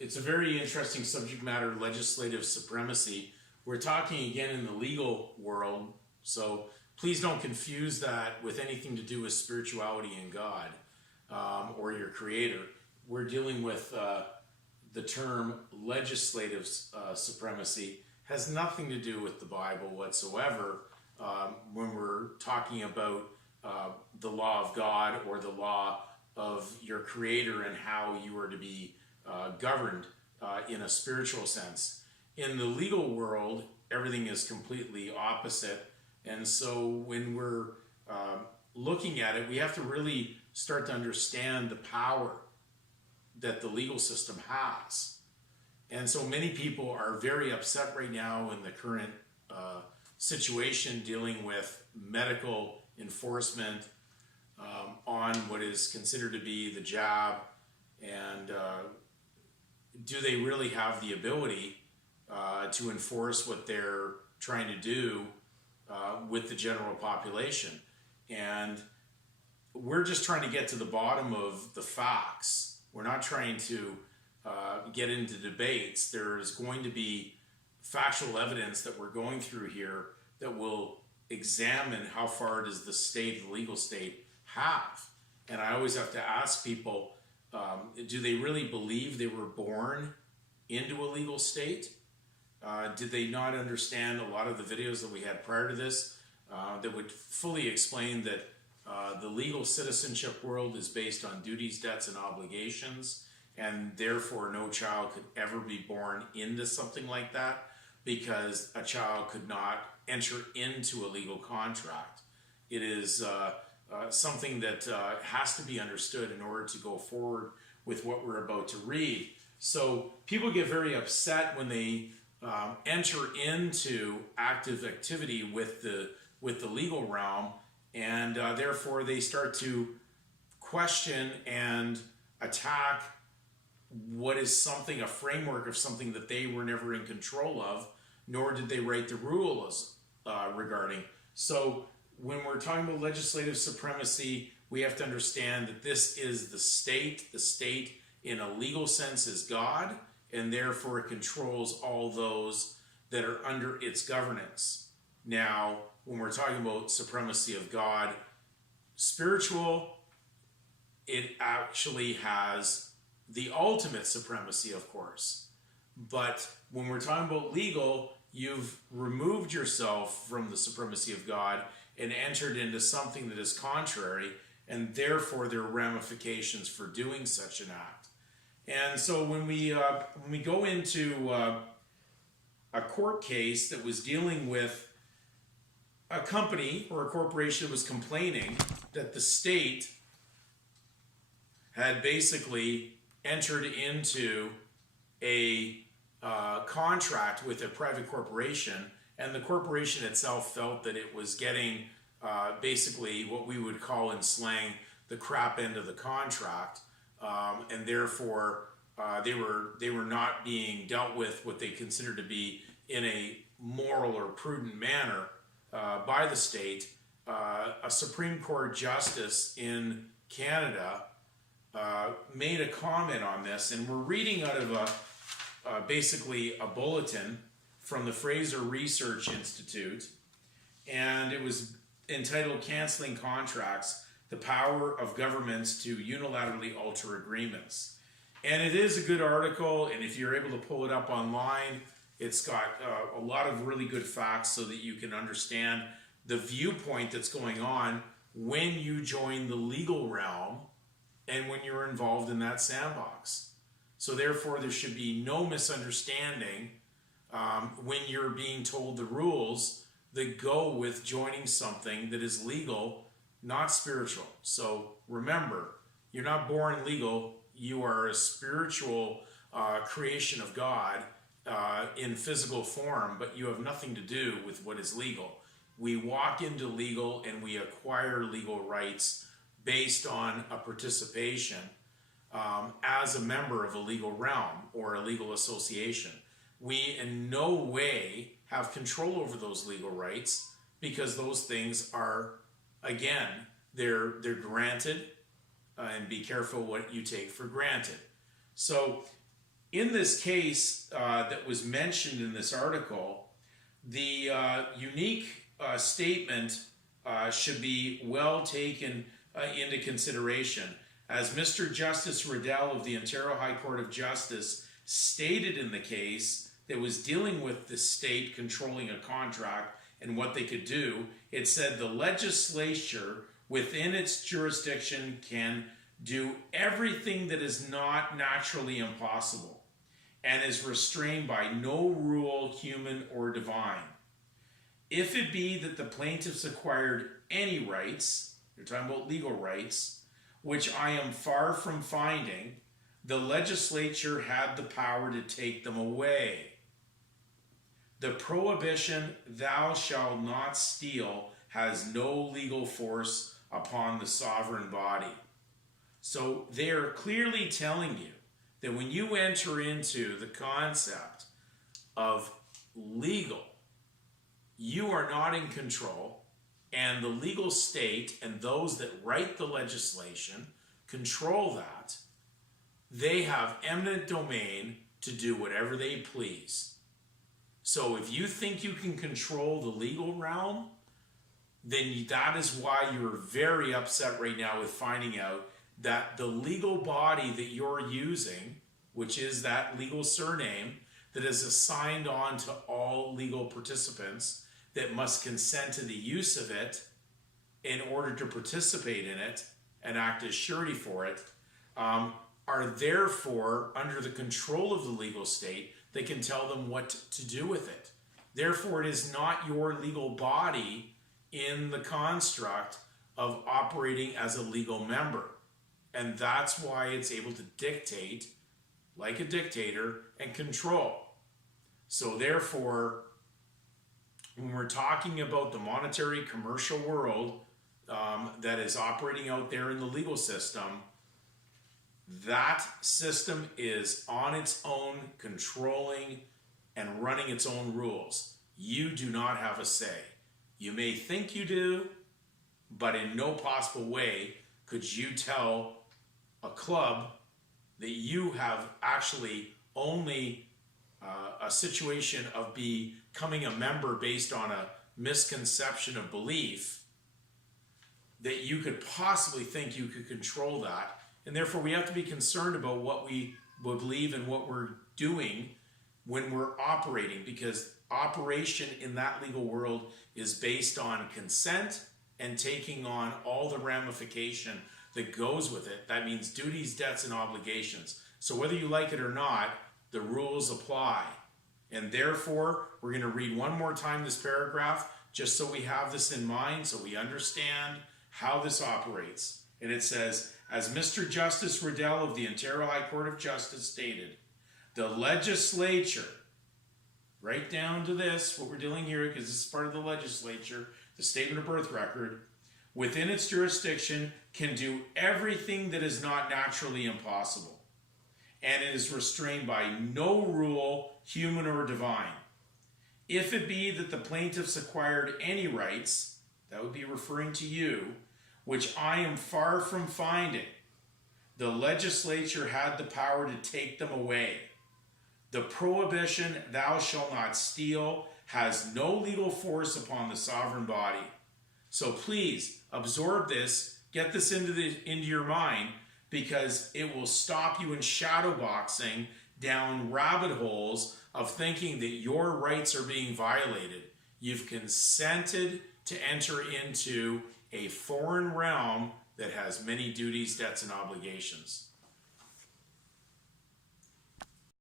It's a very interesting subject matter, legislative supremacy. We're talking again in the legal world, so please don't confuse that with anything to do with spirituality and God or your creator. We're dealing with the term legislative supremacy. Has nothing to do with the Bible whatsoever when we're talking about the law of God or the law of your creator and how you are to be governed in a spiritual sense. In the legal world, everything is completely opposite. And so when we're looking at it, we have to really start to understand the power that the legal system has. And so many people are very upset right now in the current situation dealing with medical enforcement on what is considered to be the jab, and do they really have the ability to enforce what they're trying to do with the general population? And we're just trying to get to the bottom of the facts. We're not trying to get into debates. There's going to be factual evidence that we're going through here that will examine how far does the state, the legal state, have. And I always have to ask people, do they really believe they were born into a legal state? Did they not understand a lot of the videos that we had prior to this that would fully explain that the legal citizenship world is based on duties, debts, and obligations, and therefore no child could ever be born into something like that because a child could not enter into a legal contract. It is something that has to be understood in order to go forward with what we're about to read. So people get very upset when they enter into active activity with the legal realm, and therefore they start to question and attack what is something, a framework of something that they were never in control of, nor did they write the rules regarding. So when we're talking about legislative supremacy, we have to understand that this is the state. The state in a legal sense is God, and therefore it controls all those that are under its governance. Now, when we're talking about supremacy of God, spiritual, it actually has the ultimate supremacy, of course. But when we're talking about legal, you've removed yourself from the supremacy of God and entered into something that is contrary, and therefore there are ramifications for doing such an act. And so when we go into a court case that was dealing with a company or a corporation that was complaining that the state had basically entered into a contract with a private corporation, and the corporation itself felt that it was getting basically what we would call in slang the crap end of the contract, and therefore they were not being dealt with what they considered to be in a moral or prudent manner by the state. A Supreme Court justice in Canada made a comment on this, and we're reading out of basically a bulletin from the Fraser Research Institute, and it was entitled "Canceling Contracts: The Power of Governments to Unilaterally Alter Agreements." And it is a good article, and if you're able to pull it up online, it's got a lot of really good facts so that you can understand the viewpoint that's going on when you join the legal realm and when you're involved in that sandbox. So therefore, there should be no misunderstanding when you're being told the rules that go with joining something that is legal, not spiritual. So remember, you're not born legal. You are a spiritual creation of God in physical form, but you have nothing to do with what is legal. We walk into legal and we acquire legal rights based on a participation as a member of a legal realm or a legal association. We in no way have control over those legal rights because those things are, again, they're granted, and be careful what you take for granted. So In this case that was mentioned in this article, the unique statement should be well taken into consideration. As Mr. Justice Riddell of the Ontario High Court of Justice stated in the case that was dealing with the state controlling a contract and what they could do, it said the legislature within its jurisdiction can do everything that is not naturally impossible and is restrained by no rule, human or divine. If it be that the plaintiffs acquired any rights, you're talking about legal rights, which I am far from finding, the legislature had the power to take them away. The prohibition, thou shalt not steal, has no legal force upon the sovereign body. So they are clearly telling you that when you enter into the concept of legal, you are not in control, and the legal state and those that write the legislation control that. They have eminent domain to do whatever they please. So if you think you can control the legal realm, then that is why you're very upset right now with finding out that the legal body that you're using, which is that legal surname that is assigned on to all legal participants that must consent to the use of it in order to participate in it and act as surety for it, are therefore under the control of the legal state. They can tell them what to do with it. Therefore, it is not your legal body in the construct of operating as a legal member. And that's why it's able to dictate like a dictator and control. So therefore, when we're talking about the monetary commercial world that is operating out there in the legal system, that system is on its own, controlling and running its own rules. You do not have a say. You may think you do, but in no possible way could you tell a club that you have actually only a situation of becoming a member based on a misconception of belief, that you could possibly think you could control that. And therefore we have to be concerned about what we believe and what we're doing when we're operating, because operation in that legal world is based on consent and taking on all the ramification that goes with it. That means duties, debts, and obligations. So whether you like it or not, the rules apply. And therefore, we're going to read one more time this paragraph just so we have this in mind, so we understand how this operates. And it says, as Mr. Justice Riddell of the Ontario High Court of Justice stated, the legislature, write down to this, what we're dealing here, because this is part of the legislature, the statement of birth record, within its jurisdiction can do everything that is not naturally impossible, and it is restrained by no rule, human or divine. If it be that the plaintiffs acquired any rights, that would be referring to you, which I am far from finding, the legislature had the power to take them away. The prohibition, thou shalt not steal, has no legal force upon the sovereign body. So please absorb this, get this into your mind, because it will stop you in shadowboxing down rabbit holes of thinking that your rights are being violated. You've consented to enter into a foreign realm that has many duties, debts, and obligations.